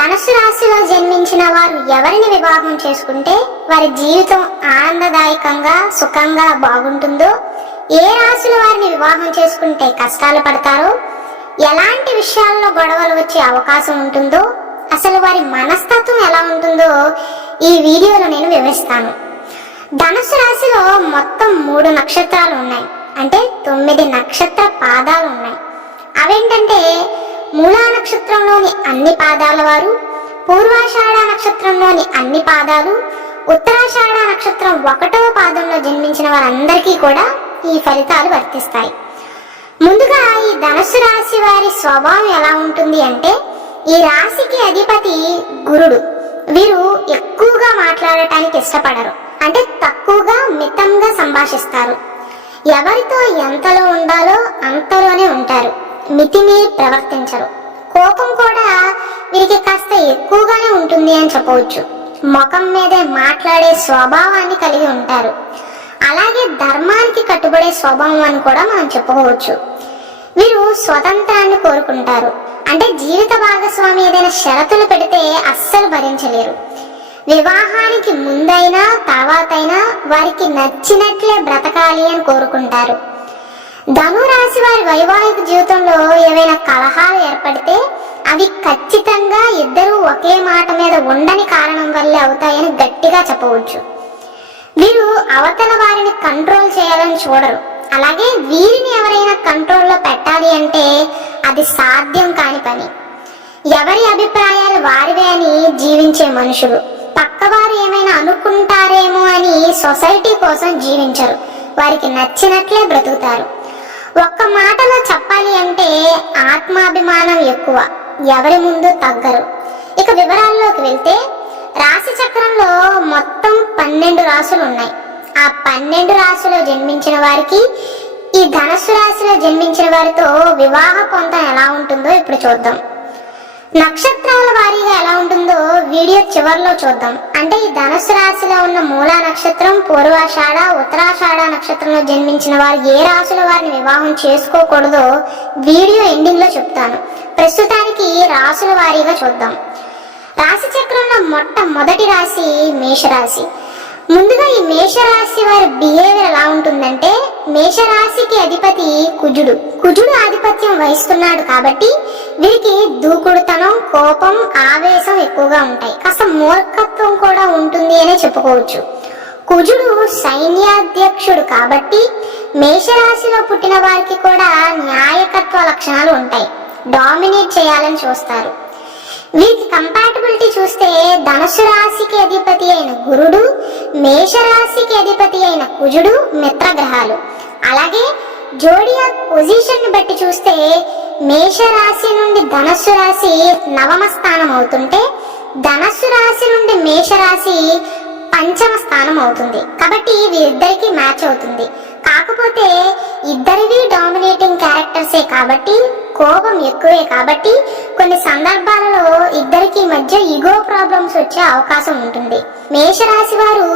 ధనుసు రాశిలో జన్మించిన వారు ఎవరిని వివాహం చేసుకుంటే వారి జీవితం ఆనందదాయకంగా సుఖంగా బాగుంటుందో, ఏ రాశుల వారిని వివాహం చేసుకుంటే కష్టాలు పడతారో, ఎలాంటి విషయాల్లో గొడవలు వచ్చే అవకాశం ఉంటుందో, అసలు వారి మనస్తత్వం ఎలా ఉంటుందో ఈ వీడియోలో నేను వివరిస్తాను. ధనుసు రాశిలో మొత్తం 3 నక్షత్రాలు ఉన్నాయి. అంటే 9 నక్షత్ర పాదాలు ఉన్నాయి. అవేంటంటే మూలా నక్షత్రంలోని అన్ని పాదాల వారు, పూర్వాషాఢ నక్షత్రంలోని అన్ని పాదాలు, ఉత్తరాషాఢ నక్షత్రం 1వ పాదంలో జన్మించిన వారందరికీ కూడా ఈ ఫలితాలు వర్తిస్తాయి. ముందుగా ఈ ధనుసు రాశి వారి స్వభావం ఎలా ఉంటుంది అంటే, ఈ రాశికి అధిపతి గురుడు. వీరు ఎక్కువగా మాట్లాడటానికి ఇష్టపడరు. అంటే తక్కువగా మితంగా సంభాషిస్తారు. ఎవరితో ఎంతలో ఉండాలో అంతలోనే ఉంటారు. మితిమీరి ప్రవర్తించరు. కోపం కూడా వీరికి కాస్త ఎక్కువగానే ఉంటుంది అని చెప్పవచ్చు. ముఖం మీదే మాట్లాడే స్వభావాన్ని కలిగి ఉంటారు. అలాగే ధర్మానికి కట్టుబడే స్వభావం అని కూడా మనం చెప్పుకోవచ్చు. వీరు స్వతంత్రాన్ని కోరుకుంటారు. అంటే జీవిత భాగస్వామి ఏదైనా షరతులు పెడితే అస్సలు భరించలేరు. వివాహానికి ముందైనా తర్వాతైనా వారికి నచ్చినట్లే బ్రతకాలి అని కోరుకుంటారు. ధనురాశి వారి వైవాహిక జీవితంలో ఏవైనా కలహాలు ఏర్పడితే అవి ఖచ్చితంగా ఇద్దరూ ఒకే మాట మీద ఉండని కారణం వల్లే అవుతాయని గట్టిగా చెప్పవచ్చు. వీరు అవతల వారిని కంట్రోల్ చేయాలని చూడరు. అలాగే వీరిని ఎవరైనా కంట్రోల్లో పెట్టాలి అంటే అది సాధ్యం కాని పని. ఎవరి అభిప్రాయాలు వారివే అని జీవించే మనుషులు. పక్కవారు ఏమైనా అనుకుంటారేమో అని సొసైటీ కోసం జీవించరు. వారికి నచ్చినట్లే బ్రతుకుతారు. ఒక్క మాటలో చెప్పాలి అంటే ఆత్మాభిమానం ఎక్కువ. ఎవరి ముందు తగ్గరు. ఇక వివరాల్లోకి వెళ్తే, రాశి చక్రంలో మొత్తం 12 రాశులు ఉన్నాయి. ఆ 12 రాశులో జన్మించిన వారికి ఈ ధనుసు రాశిలో జన్మించిన వారితో వివాహ పొంతం ఎలా ఉంటుందో ఇప్పుడు చూద్దాం. నక్షత్రాల వారీగా ఎలా ఉంటుందో వీడియో చివరిలో చూద్దాం. అంటే ఈ ధనుసు రాశిలో ఉన్న మూలా నక్షత్రం, పూర్వాషాఢ, ఉత్తరాషాఢ నక్షత్రంలో జన్మించిన వారు ఏ రాశుల వారిని వివాహం చేసుకోకూడదో వీడియో ఎండింగ్ లో చెప్తాను. ప్రస్తుతానికి రాశుల వారీగా చూద్దాం. రాశి చక్రంలో మొట్టమొదటి రాశి మేషరాశి. ముందుగా ఈ మేషరాశి వారి బిహేవియర్ ఎలా ఉంటుందంటే, మేషరాశికి అధిపతి కుజుడు. కుజుడు ఆధిపత్యం వహిస్తున్నాడు కాబట్టి వీరికి దూకుడుతనం, కోపం, ఆవేశం ఎక్కువగా ఉంటాయి. కాస్త మూర్ఖత్వం కూడా ఉంటుంది అనే చెప్పుకోవచ్చు. కుజుడు సైన్యాధ్యక్షుడు కాబట్టి మేషరాశిలో పుట్టిన వారికి కూడా న్యాయకత్వ లక్షణాలు ఉంటాయి. డామినేట్ చేయాలని చూస్తారు. వీరికి కంపాటబిలిటీ చూస్తే ధనుసు రాశికి అధిపతి అయిన గురుడు, మేషరాశికి అధిపతి అయిన కుజుడు మిత్రగ్రహాలు. అలాగే జోడియాక్ పొజిషన్ ని బట్టి చూస్తే మేషరాశి నుండి ధనుసు రాశి 9వ స్థానం అవుతుంటే, ధనుసు రాశి నుండి మేషరాశి 5వ స్థానం అవుతుంది. కాబట్టి వీరిద్దరికి మ్యాచ్ అవుతుంది. కాకపోతే ఇద్దరివి డామినేటింగ్ క్యారెక్టర్సే కాబట్టి, కోపం ఎక్కువే కాబట్టి కొన్ని సందర్భాలలో ఇద్దరికి మధ్య ఈగో ప్రాబ్లమ్స్ వచ్చే అవకాశం ఉంటుంది. మేషరాశి వారు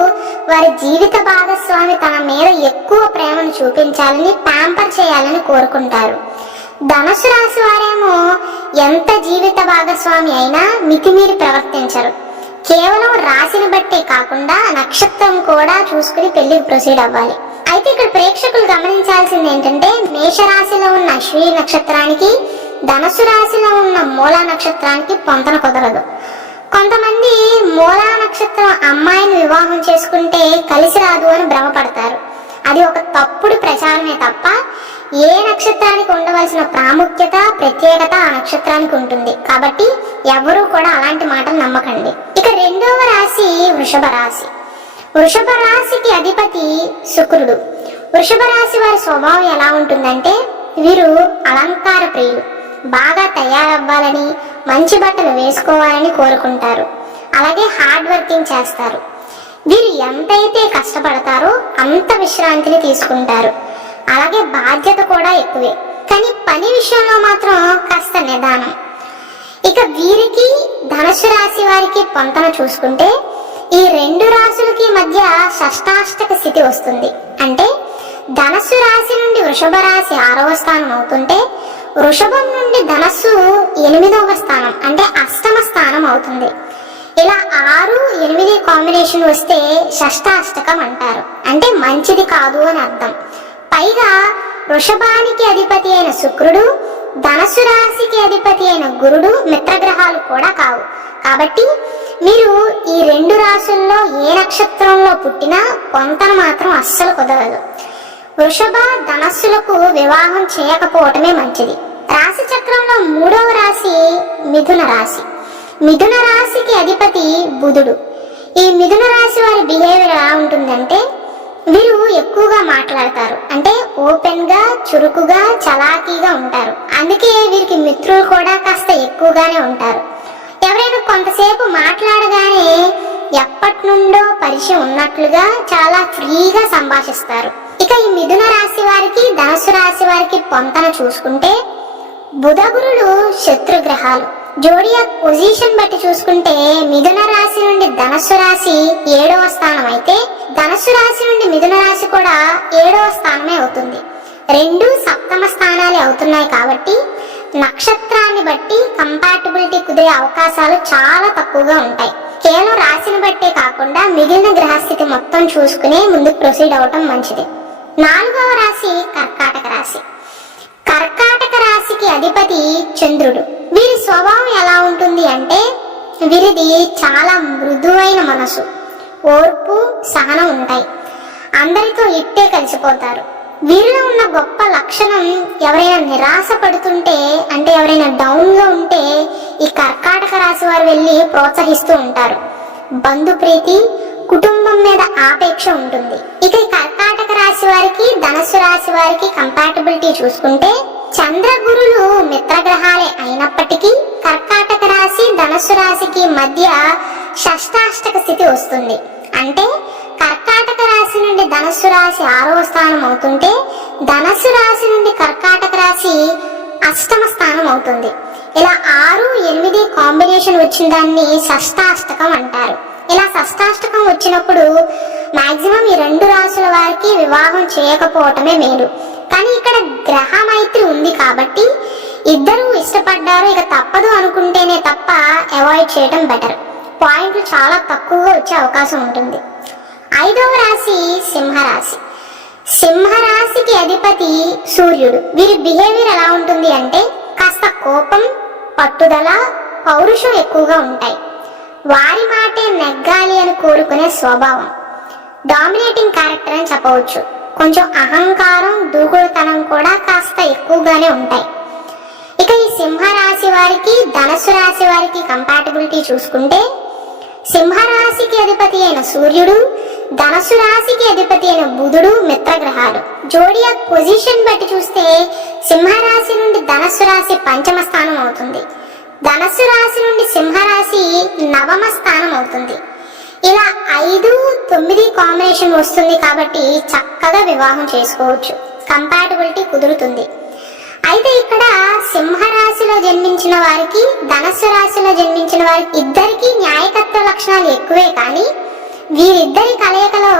వారి జీవిత భాగస్వామి తన మీద ఎక్కువ ప్రేమను చూపించాలని, ప్యాంపర్ చేయాలని కోరుకుంటారు. ధనుసు రాశి వారేమో ఎంత జీవిత భాగస్వామి అయినా మితిమీరి ప్రవర్తించరు. కేవలం రాశిని బట్టే కాకుండా నక్షత్రం కూడా చూసుకుని పెళ్లికి ప్రొసీడ్ అవ్వాలి. అయితే ఇక్కడ ప్రేక్షకులు గమనించాల్సింది ఏంటంటే, మేషరాశిలో ఉన్న అశ్విని నక్షత్రానికి, ధనుసు రాశిలో ఉన్న మూలా నక్షత్రానికి పొంతన కుదరదు. కొంతమంది మూలా నక్షత్రం అమ్మాయిని వివాహం చేసుకుంటే కలిసి రాదు అని భ్రమపడతారు. అది ఒక తప్పుడు ప్రచారమే తప్ప ఏ నక్షత్రానికి ఉండవలసిన ప్రాముఖ్యత, ప్రత్యేకత ఆ నక్షత్రానికి ఉంటుంది. కాబట్టి ఎవరూ కూడా అలాంటి మాటలు నమ్మకండి. ఇక 2వ రాశి వృషభ రాశి. వృషభ రాశికి అధిపతి శుక్రుడు. వృషభ రాశి వారి స్వభావం ఎలా ఉంటుందంటే, వీరు అలంకార ప్రియులు. బాగా తయారవ్వాలని, మంచి బట్టలు వేసుకోవాలని కోరుకుంటారు. అలాగే హార్డ్ వర్కింగ్ చేస్తారు. వీరు ఎంతైతే కష్టపడతారో అంత విశ్రాంతిని తీసుకుంటారు. అలాగే బాధ్యత కూడా ఎక్కువే. కానీ పని విషయంలో మాత్రం కాస్త నిదానం. ఇక వీరికి ధనుసు రాశి వారికి పొంతన చూసుకుంటే, ఈ 2 రాశులకి మధ్య షష్టాష్టక స్థితి వస్తుంది. అంటే ధనుసు రాశి నుండి వృషభ రాశి 6వ స్థానం అవుతుంటే, వృషభం నుండి ధనస్సు 8వ స్థానం అంటే అష్టమ స్థానం అవుతుంది. అవుతుంది. ఇలా 6, 8 కాంబినేషన్ వస్తే షష్టాష్టకం అంటారు. అంటే మంచిది కాదు అని అర్థం. పైగా వృషభానికి అధిపతి అయిన శుక్రుడు, ధనస్సు రాశికి అధిపతి అయిన గురుడు మిత్రగ్రహాలు కూడా కావు. కాబట్టి మీరు ఈ 2 రాశుల్లో ఏ నక్షత్రంలో పుట్టినా పొంతన మాత్రం అస్సలు కుదరదు. వృషభ, ధనస్సులకు వివాహం చేయకపోవటమే మంచిది. రాశి చక్రంలో 3వ రాశి మిథున రాశి. మిథున రాశికి అధిపతి బుధుడు. ఈ మిథున రాశి వారి బిహేవియర్ ఎలా ఉంటుందంటే, వీరు ఎక్కువగా మాట్లాడతారు. అంటే ఓపెన్ గా, చురుకుగా, చలాకీగా ఉంటారు. అందుకే వీరికి మిత్రులు కూడా కాస్త ఎక్కువగానే ఉంటారు. ఎవరైనా కొంతసేపు మాట్లాడగానే ఎప్పటి నుండో పరిచయం ఉన్నట్లుగా చాలా ఫ్రీగా సంభాషిస్తారు. ఇక ఈ మిథున రాశి వారికి, ధనుసు రాశి వారికి పొంతన చూసుకుంటే, బుధ గురులు శత్రుగ్రహాలు. జోడియాక్ పొజిషన్ బట్టి చూసుకుంటే మిథున రాశి నుండి ధనస్సు రాశి 7వ స్థానం అయితే, ధనస్సు రాశి నుండి మిథున రాశి కూడా 7వ స్థానమే అవుతుంది. 2 సప్తమ స్థానాలే అవుతున్నాయి. కాబట్టి నక్షత్రాన్ని బట్టి కంపాటబిలిటీ కుదిరే అవకాశాలు చాలా తక్కువగా ఉంటాయి. కేవలం రాశిని బట్టే కాకుండా మిగిలిన గ్రహస్థితి మొత్తం చూసుకుని ముందుకు ప్రొసీడ్ అవటం మంచిది. 4వ రాశి కర్కాటక రాశి. కర్కాటక రాశికి అధిపతి చంద్రుడు. వీరి స్వభావం ఎలా ఉంటుంది అంటే, వీరిది చాలా మృదువైన మనసు, ఓర్పు, సహనం ఉంటాయి. అందరితో ఇట్టే కలిసిపోతారు. వీరిలో ఉన్న గొప్ప లక్షణం, ఎవరైనా నిరాశ పడుతుంటే, అంటే ఎవరైనా డౌన్ లో ఉంటే ఈ కర్కాటక రాశి వారు వెళ్ళి ప్రోత్సహిస్తూ ఉంటారు. బంధు ప్రీతి, కుటుంబం మీద ఆపేక్ష ఉంటుంది. ఇక ఈ కర్కాటక రాశి వారికి, ధనస్సు రాశి వారికి కంపాటబిలిటీ చూసుకుంటే, చంద్ర గురులు మిత్రగ్రహాలే అయినప్పటికీ కర్కాటక రాశి, ధనస్సు రాశికి మధ్య షష్టాష్టక స్థితి వస్తుంది. అంటే కర్కాటక రాశి నుండి ధనస్సు రాశి 6వ స్థానం అవుతుంటే, ధనస్సు రాశి నుండి కర్కాటక రాశి 8వ స్థానం అవుతుంది. ఇలా 6, 8 కాంబినేషన్ వచ్చిన దాన్ని షష్టాష్టకం అంటారు. ఇలా షష్టాష్టకం వచ్చినప్పుడు మాక్సిమం ఈ 2 రాశుల వారికి వివాహం చేయకపోవటమే మేలు. కానీ ఇక్కడ గ్రహ మైత్రి ఉంది కాబట్టి ఇద్దరు ఇష్టపడ్డారు, ఇక తప్పదు అనుకుంటేనే తప్ప అవాయిడ్ చేయడం బెటర్. పాయింట్లు చాలా తక్కువగా వచ్చే అవకాశం ఉంటుంది. 5వ రాశి సింహరాశి. సింహరాశికి అధిపతి సూర్యుడు. వీరి బిహేవియర్ ఎలా ఉంటుంది అంటే, కాస్త కోపం, పట్టుదల, పౌరుషం ఎక్కువగా ఉంటాయి. వారి మాటే నెగ్గాలి అని కోరుకునే స్వభావం, డామినేటింగ్ క్యారెక్టర్ అని చెప్పవచ్చు. కొంచెం అహంకారం, దూకుడుతనం కూడా కాస్త ఎక్కువగానే ఉంటాయి. ఇక ఈ సింహరాశి వారికి, ధనస్సు రాశి వారికి కంపాటబిలిటీ చూసుకుంటే, సింహరాశికి అధిపతి అయిన సూర్యుడు, ధనస్సు రాశికి అధిపతి అయిన బుధుడు మిత్రగ్రహాలు. జోడియాక్ పొజిషన్ బట్టి చూస్తే సింహరాశి నుండి ధనస్సు రాశి 5వ స్థానం అవుతుంది. ధనస్సు రాశి నుండి సింహరాశి 9వ స్థానం అవుతుంది. ఇలా 5, 9 కాంబినేషన్ వస్తుంది కాబట్టి చక్కగా వివాహం చేసుకోవచ్చు, కంపాటబిలిటీ కుదురుతుంది. అయితే ఇక్కడ సింహరాశిలో జన్మించిన వారికి, ధనస్సు రాశిలో జన్మించిన వారికి ఇద్దరికి న్యాయకత్వ లక్షణాలు ఎక్కువే. కానీ వీరిద్దరి కలయికలో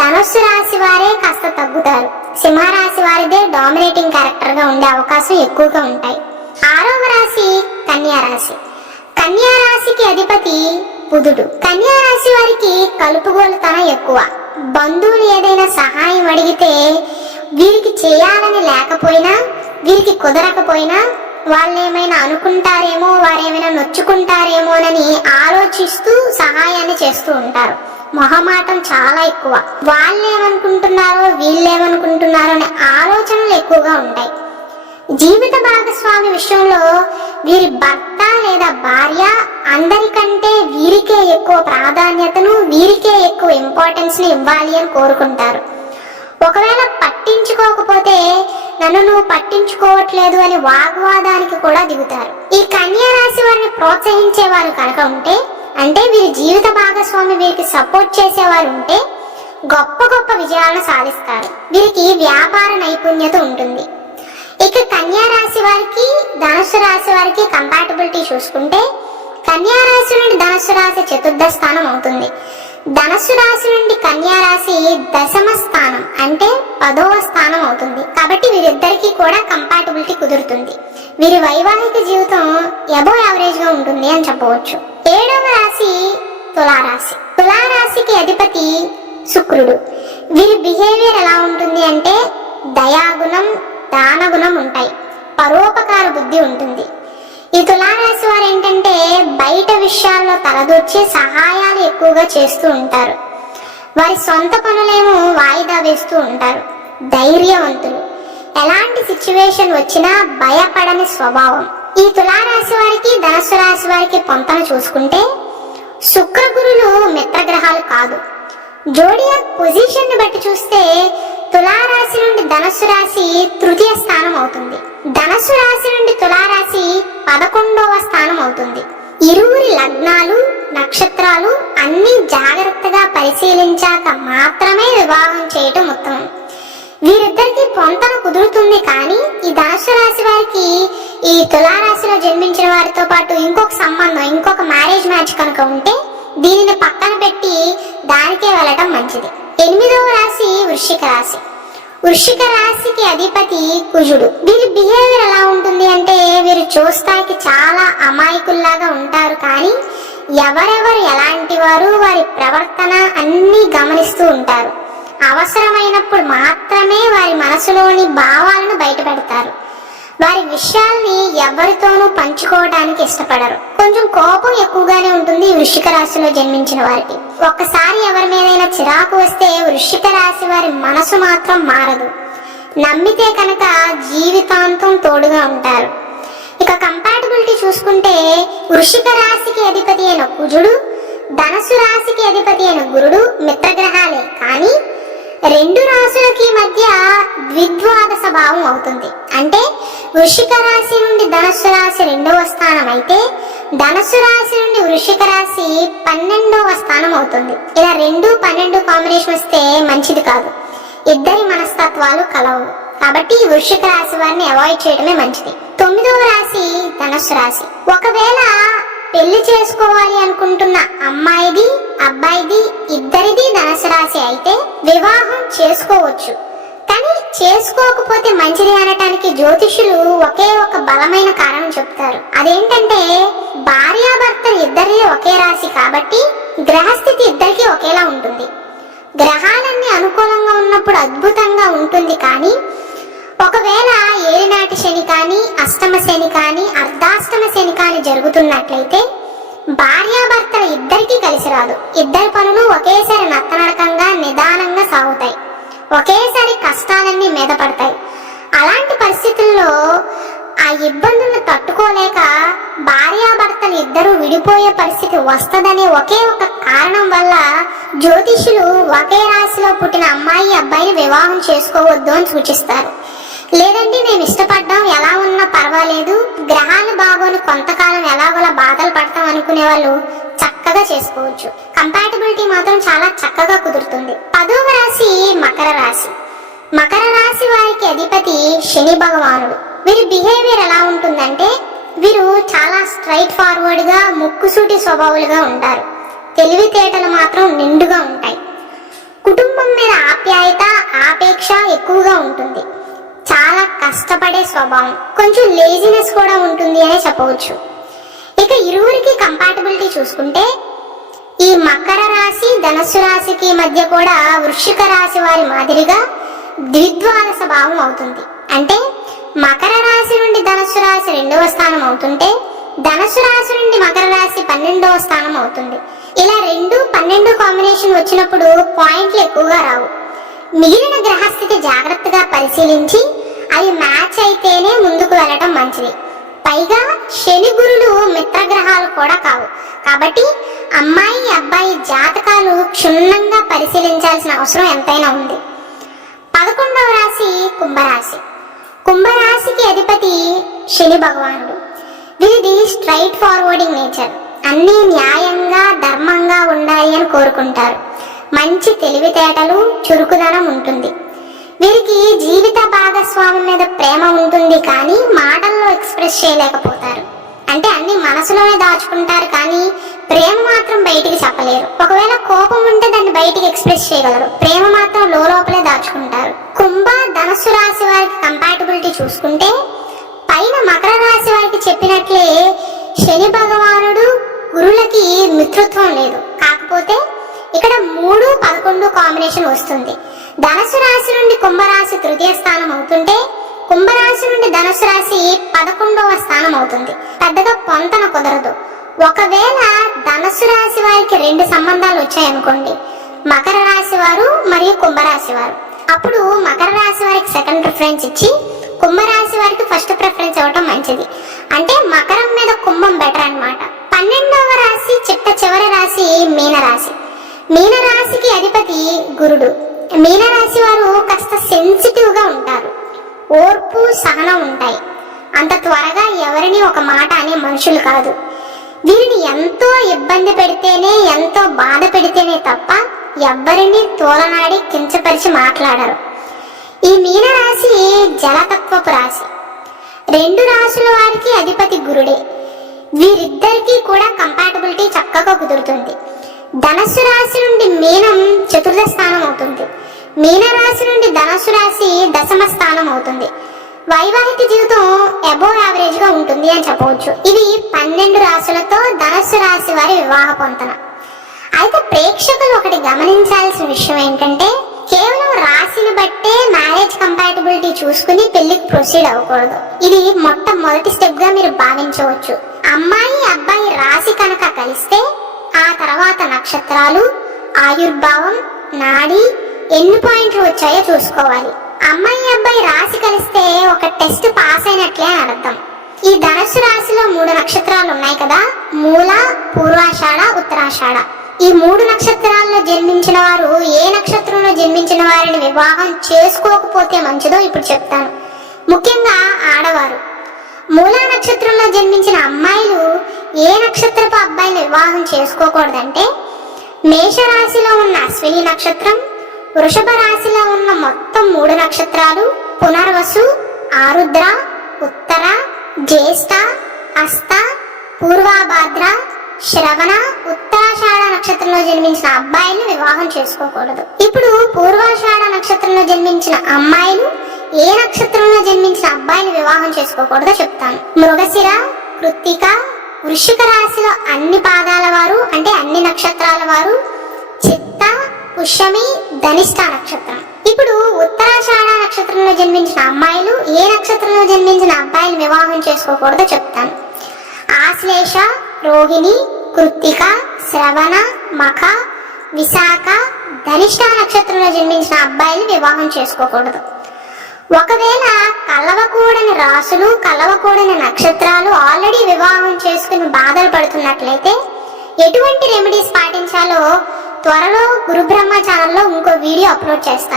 ధనస్సు రాశి వారే కాస్త తగ్గుతారు. సింహరాశి వారిదే డామినేటింగ్ క్యారెక్టర్ గా ఉండే అవకాశం ఎక్కువగా ఉంటాయి. 6వ రాశి కన్యా రాశి. కన్యా రాశికి అధిపతి బుధుడు. కన్యా రాశి వారికి కలుపుగోలుతనం ఎక్కువ. బంధువులు ఏదైనా సహాయం అడిగితే వీరికి చేయాలని లేకపోయినా, వీరికి కుదరకపోయినా, వాళ్ళు ఏమైనా అనుకుంటారేమో, వారేమైనా నొచ్చుకుంటారేమోనని ఆలోచిస్తూ సహాయాన్ని చేస్తూ ఉంటారు. మొహమాటం చాలా ఎక్కువ. వాళ్ళేమనుకుంటున్నారో, వీళ్ళేమనుకుంటున్నారో అనే ఆలోచనలు ఎక్కువగా ఉంటాయి. జీవిత భాగస్వామి విషయంలో వీరి భర్త లేదా భార్య అందరికంటే వీరికే ఎక్కువ ప్రాధాన్యతను, వీరికే ఎక్కువ ఇంపార్టెన్స్ ని ఇవ్వాలి అని కోరుకుంటారు. ఒకవేళ పట్టించుకోకపోతే నన్ను నువ్వు పట్టించుకోవట్లేదు అని వాగ్వాదానికి కూడా దిగుతారు. ఈ కన్యా రాశి వారిని ప్రోత్సహించేవారు కనుక ఉంటే, అంటే వీరి జీవిత భాగస్వామి వీరికి సపోర్ట్ చేసేవారు ఉంటే గొప్ప గొప్ప విజయాలను సాధిస్తారు. వీరికి వ్యాపార నైపుణ్యత ఉంటుంది. ఇక కన్యా రాశి వారికి, ధనుస్సు రాశి వారికి కంపాటబిలిటీ చూసుకుంటే, కన్యా రాశి నుండి ధనుస్సు రాశి 4వ స్థానం అవుతుంది. ధనుస్సు రాశి నుండి కన్యా రాశి 10వ స్థానం అంటే 10వ స్థానం అవుతుంది. కాబట్టి వీరిద్దరికీ కూడా కంపాటబిలిటీ కుదురుతుంది. వీరి వైవాహిక జీవితం అబోవ్ యావరేజ్ గా ఉంటుంది అని చెప్పవచ్చు. రాశి తులారాశి. తులారాశికి అధిపతి శుక్రుడు. వీరి బిహేవియర్ ఎలా ఉంటుంది అంటే దయాగుణం, దానగుణం ఉంటాయి, పరోపకార బుద్ధి ఉంటుంది. ఈ తులారాశి వారు ఏంటంటే బయట విషయాల్లో తలదూర్చి సహాయాలు ఎక్కువగా చేస్తూ ఉంటారు. వారి సొంత పనులేమో వాయిదా వేస్తూ ఉంటారు. ధైర్యవంతులు, ఎలాంటి సిచ్యువేషన్ వచ్చినా భయపడని స్వభావం. ఈ తులారాశి వారికి ధనుస్సు రాశి వారికి పొంతన చూసుకుంటే శుక్ర గురులు మిత్రగ్రహాలు కాదు. జోడియాక్ పొజిషన్ ని బట్టి చూస్తే తులారాశి నుండి ధనుస్సు రాశి తృతీయ స్థానం అవుతుంది. ధనుస్సు రాశి నుండి తులారాశి 11వ స్థానం అవుతుంది. ఇరువురి లగ్నాలు, నక్షత్రాలు అన్ని జాగ్రత్తగా పరిశీలించాక మాత్రమే వివాహం చేయటం ఉత్తమం. వీరిద్దరికి పొంతన కుదురుతుంది. కానీ ఈ ధనుస్సు రాశి వారికి ఈ తులారాశిలో జన్మించిన వారితో పాటు ఇంకొక సంబంధం, ఇంకొక మ్యారేజ్ మ్యాచ్ కనుక ఉంటే దీనిని పక్కన పెట్టి దానికే వెళ్ళటం మంచిది. 8వ రాశి వృశ్చిక రాశి. వృశ్చిక రాశికి అధిపతి కుజుడు. వీరి బిహేవియర్ ఎలా ఉంటుంది అంటే వీరు చూస్తానికి చాలా అమాయకుల్లాగా ఉంటారు. కానీ ఎవరెవరు ఎలాంటి వారు, వారి ప్రవర్తన అన్ని గమనిస్తూ ఉంటారు. అవసరమైనప్పుడు మాత్రమే వారి మనసులోని భావాలను బయటపెడతారు. వారి విషయాల్ని ఎవరితోనూ పంచుకోవడానికి ఇష్టపడరు. కొంచెం కోపం ఎక్కువగానే ఉంటుంది వృశ్చిక రాశిలో జన్మించిన వారికి. ఒక్కసారి ఎవరి మీదైనా చిరాకు వస్తే వృశ్చిక రాశి వారి మనసు మాత్రం మారదు. నమ్మితే కనుక జీవితాంతం తోడుగా ఉంటారు. ఇక కంపాటబిలిటీ చూసుకుంటే వృశ్చిక రాశికి అధిపతి అయిన కుజుడు, ధనుసు రాశికి అధిపతి అయిన గురుడు మిత్రగ్రహాలే. కానీ రెండు రాశులకి మధ్య ద్విద్వాదశ భావం అవుతుంది. అంటే వృశ్చిక రాశి నుండి ధనుస్సు రాశి 2వ స్థానం అయితే ధనుస్సు రాశి నుండి వృశ్చిక రాశి 12వ స్థానం అవుతుంది. ఇలా 2, 12 కాంబినేషన్ వస్తే మంచిది కాదు. ఇద్దరి మనస్తత్వాలు కలవు. కాబట్టి వృశ్చిక రాశి వారిని అవాయిడ్ చేయడమే మంచిది. 9వ రాశి ధనుస్సు రాశి. ఒకవేళ పెళ్లి చేసుకోవాలి అనుకుంటున్న అమ్మాయిది, అబ్బాయిది ఇద్దరిది ధనుసు రాశి అయితే వివాహం చేసుకోవచ్చు. కానీ చేసుకోకపోతే మంచిది అనటానికి జ్యోతిషులు ఒకే ఒక బలమైన కారణం చెప్తారు. అదేంటంటే భార్యాభర్తలు ఇద్దరిది ఒకే రాశి కాబట్టి గ్రహస్థితి ఇద్దరికి ఒకేలా ఉంటుంది. గ్రహాలన్నీ అనుకూలంగా ఉన్నప్పుడు అద్భుతంగా ఉంటుంది. కానీ ఒకవేళ ఏలినాటి శని కానీ, అష్టమ శని కానీ, అర్ధాష్టమ శని కానీ జరుగుతున్నట్లయితే భార్యాభర్తలు ఇద్దరికీ కలిసి రాదు. ఇద్దరి పనులు ఒకేసారి నత్తనడకంగా నిదానంగా సాగుతాయి. ఒకేసారి కష్టాలన్నీ మీద పడతాయి. అలాంటి పరిస్థితుల్లో ఆ ఇబ్బందులను తట్టుకోలేక భార్యాభర్తలు ఇద్దరు విడిపోయే పరిస్థితి వస్తదనే ఒకే ఒక కారణం వల్ల జ్యోతిషులు ఒకే రాశిలో పుట్టిన అమ్మాయి, అబ్బాయిని వివాహం చేసుకోవద్దు అని సూచిస్తారు. లేదంటే మేము ఇష్టపడ్డాం, ఎలా ఉన్నా పర్వాలేదు, గ్రహాలు బాగోని కొంతకాలం ఎలాగోలా బాధలు పడతాం అనుకునే వాళ్ళు చక్కగా చేసుకోవచ్చు. కంపాటబిలిటీ మాత్రం చాలా చక్కగా కుదురుతుంది. 10వ రాశి మకర రాశి. మకర రాశి వారికి అధిపతి శని భగవానుడు. వీరి బిహేవియర్ ఎలా ఉంటుందంటే వీరు చాలా స్ట్రైట్ ఫార్వర్డ్ గా, ముక్కుసూటి స్వభావాలుగా ఉంటారు. తెలివితేటలు మాత్రం నిండుగా ఉంటాయి. కుటుంబం మీద ఆప్యాయత, ఆపేక్ష ఎక్కువగా ఉంటుంది. చాలా కష్టపడే స్వభావం, కొంచెం లేజినెస్ కూడా ఉంటుంది అనే చెప్పవచ్చు. ఇక ఇరువురికి కంపాటబిలిటీ చూసుకుంటే ఈ మకర రాశి ధనుస్సు రాశికి మధ్య కూడా వృశ్చిక రాశి వారి మాదిరిగా ద్విద్వాదశ భావం అవుతుంది. అంటే మకర రాశి నుండి ధనుస్సు రాశి 2వ స్థానం అవుతుంటే ధనుస్సు రాశి నుండి మకర రాశి 12వ స్థానం అవుతుంది. ఇలా 2, 12 కాంబినేషన్ వచ్చినప్పుడు పాయింట్లు ఎక్కువగా రావు. మిగిలిన గ్రహస్థితి జాగ్రత్తగా పరిశీలించి అవి మ్యాచ్ అయితేనే ముందుకు వెళ్ళటం మంచిది. పైగా శని గురులు మిత్రగ్రహాలు కూడా కావు. కాబట్టి అమ్మాయి, అబ్బాయి జాతకాలు క్షుణ్ణంగా పరిశీలించాల్సిన అవసరం ఎంతైనా ఉంది. 11వ రాశి కుంభరాశి. కుంభరాశికి అధిపతి శని భగవానుడు. వీరిది స్ట్రైట్ ఫార్వర్డింగ్ నేచర్. అన్నీ న్యాయంగా, ధర్మంగా ఉండాలి అని కోరుకుంటారు. మంచి తెలివితేటలు, చురుకుదనం ఉంటుంది. వీరికి జీవిత భాగస్వామి మీద ప్రేమ ఉంటుంది. కానీ మాటల్లో ఎక్స్ప్రెస్ చేయలేకపోతారు. అంటే అన్ని మనసులోనే దాచుకుంటారు. కానీ ప్రేమ మాత్రం బయటికి చెప్పలేరు. ఒకవేళ కోపం ఉంటే దాన్ని బయటికి ఎక్స్ప్రెస్ చేయగలరు. ప్రేమ మాత్రం లోపలే దాచుకుంటారు. కుంభ, ధనుస్సు రాశి వారికి కంపాటబిలిటీ చూసుకుంటే పైన మకర రాశి వారికి చెప్పినట్లే శని భగవానుడు, గురులకి మిత్రత్వం లేదు. కాకపోతే ఇక్కడ 3, 11 కాంబినేషన్ వస్తుంది. ధనుసు రాశి నుండి కుంభరాశి తృతీయ స్థానం అవుతుంటే కుంభరాశి నుండి ధనుసు రాశి 11వ స్థానం అవుతుంది. పెద్దగా పొంతన కుదరదు. ఒకవేళ ధనుసు రాశి వారికి 2 సంబంధాలు వచ్చాయనుకోండి, మకర రాశి వారు మరియు కుంభరాశి వారు, అప్పుడు మకర రాశి వారికి సెకండ్ ప్రిఫరెన్స్ ఇచ్చి కుంభరాశి వారికి ఫస్ట్ ప్రిఫరెన్స్ ఇవ్వటం మంచిది. అంటే మకరం మీద కుంభం బెటర్ అన్నమాట. 12వ రాశి చిట్ట చివరి రాశి మీనరాశి. మీనరాశికి అధిపతి గురుడు. మీనరాశి వారు కాస్త సెన్సిటివ్ గా ఉంటారు. ఓర్పు సహనం ఉంటాయి. అంత త్వరగా ఎవరిని ఒక మాట అనే మనుషులు కాదు. వీరిని ఎంతో ఇబ్బంది పెడితేనే, ఎంతో బాధ పెడితేనే తప్ప ఎవ్వరిని తోలనాడి కించపరిచి మాట్లాడరు. ఈ మీనరాశి జలతత్వపు రాశి. 2 రాశుల వారికి అధిపతి గురుడే. వీరిద్దరికీ కూడా కంపాటబిలిటీ చక్కగా కుదురుతుంది. ధనస్సు రాశి నుండి మీనం 4వ స్థానం అవుతుంది. మీనరాశి నుండి ధనుసు రాశి 10వ స్థానం అవుతుంది. వైవాహిక జీవితం అబోవ్ యావరేజ్ గా ఉంటుంది అని చెప్పవచ్చు. ఇవి 12 రాశులతో ధనుసు రాశి వారి వివాహ పొంతన. అయితే ప్రేక్షకులు ఒకటి గమనించాల్సిన విషయం ఏంటంటే, కేవలం రాశిని బట్టే మ్యారేజ్ కంపాటబిలిటీ చూసుకుని పెళ్లికి ప్రొసీడ్ అవ్వకూడదు. ఇది మొట్టమొదటి స్టెప్ గా మీరు భావించవచ్చు. అమ్మాయి అబ్బాయి రాశి కనుక కలిస్తే ఆ తర్వాత నక్షత్రాలు, ఆయుర్భావం, నాడి ఎన్ని పాయింట్లు వచ్చాయో చూసుకోవాలి. అమ్మాయి అబ్బాయి రాశి కలిస్తే ఒక టెస్ట్ పాస్ అయినట్లే అని అర్థం. ఈ ధనుసు రాశిలో 3 నక్షత్రాలు ఉన్నాయి కదా, మూల, పూర్వాషాఢ, ఉత్తరాషాఢ. ఈ 3 నక్షత్రాల్లో జన్మించిన వారు ఏ నక్షత్రంలో జన్మించిన వారిని వివాహం చేసుకోకపోతే మంచిదో ఇప్పుడు చెప్తాను. ముఖ్యంగా ఆడవారు మూలా నక్షత్రంలో జన్మించిన అమ్మాయిలు ఏ నక్షత్రపు అబ్బాయిని వివాహం చేసుకోకూడదంటే, మేషరాశిలో ఉన్న అశ్విని నక్షత్రం, వృషభ రాశిలో ఉన్న మొత్తం 3 నక్షత్రాలు, పునర్వసు, ఆరుద్ర, ఉత్తర, జ్యేష్ఠ, హస్త, పూర్వభాద్ర, శ్రవణ, ఉత్తరాషాఢ నక్షత్రంలో జన్మించిన అబ్బాయిలను వివాహం చేసుకోకూడదు. ఇప్పుడు పూర్వాషాఢ నక్షత్రంలో జన్మించిన అమ్మాయిలు ఏ నక్షత్రంలో జన్మించిన అబ్బాయిని వివాహం చేసుకోకూడదో చెప్తాను. మృగశిర, కృత్తిక, వృశ్చిక రాశిలో అన్ని పాదాల వారు అంటే అన్ని నక్షత్రాల వారు, చిత్త, పుష్యమి, ధనిష్ట నక్షత్రం. ఇప్పుడు ఉత్తరాషాఢ నక్షత్రంలో జన్మించిన అమ్మాయిలు ఏ నక్షత్రంలో జన్మించిన అబ్బాయిని వివాహం చేసుకోకూడదో చెప్తాను. ఆశ్లేష, రోహిణి, కృత్తిక, శ్రవణ, మఖ, విశాఖ, ధనిష్ట నక్షత్రంలో జన్మించిన అబ్బాయిని వివాహం చేసుకోకూడదు. ఒకవేళ కలవకూడని రాసులు, కలవకూడని నక్షత్రాలు ఆల్రెడీ వివాహం చేసుకుని బాధలు పడుతున్నట్లయితే ఎటువంటి రెమెడీస్ పాటించాలో త్వరలో గురు బ్రహ్మ ఛానల్లో ఇంకో వీడియో అప్లోడ్ చేస్తాను.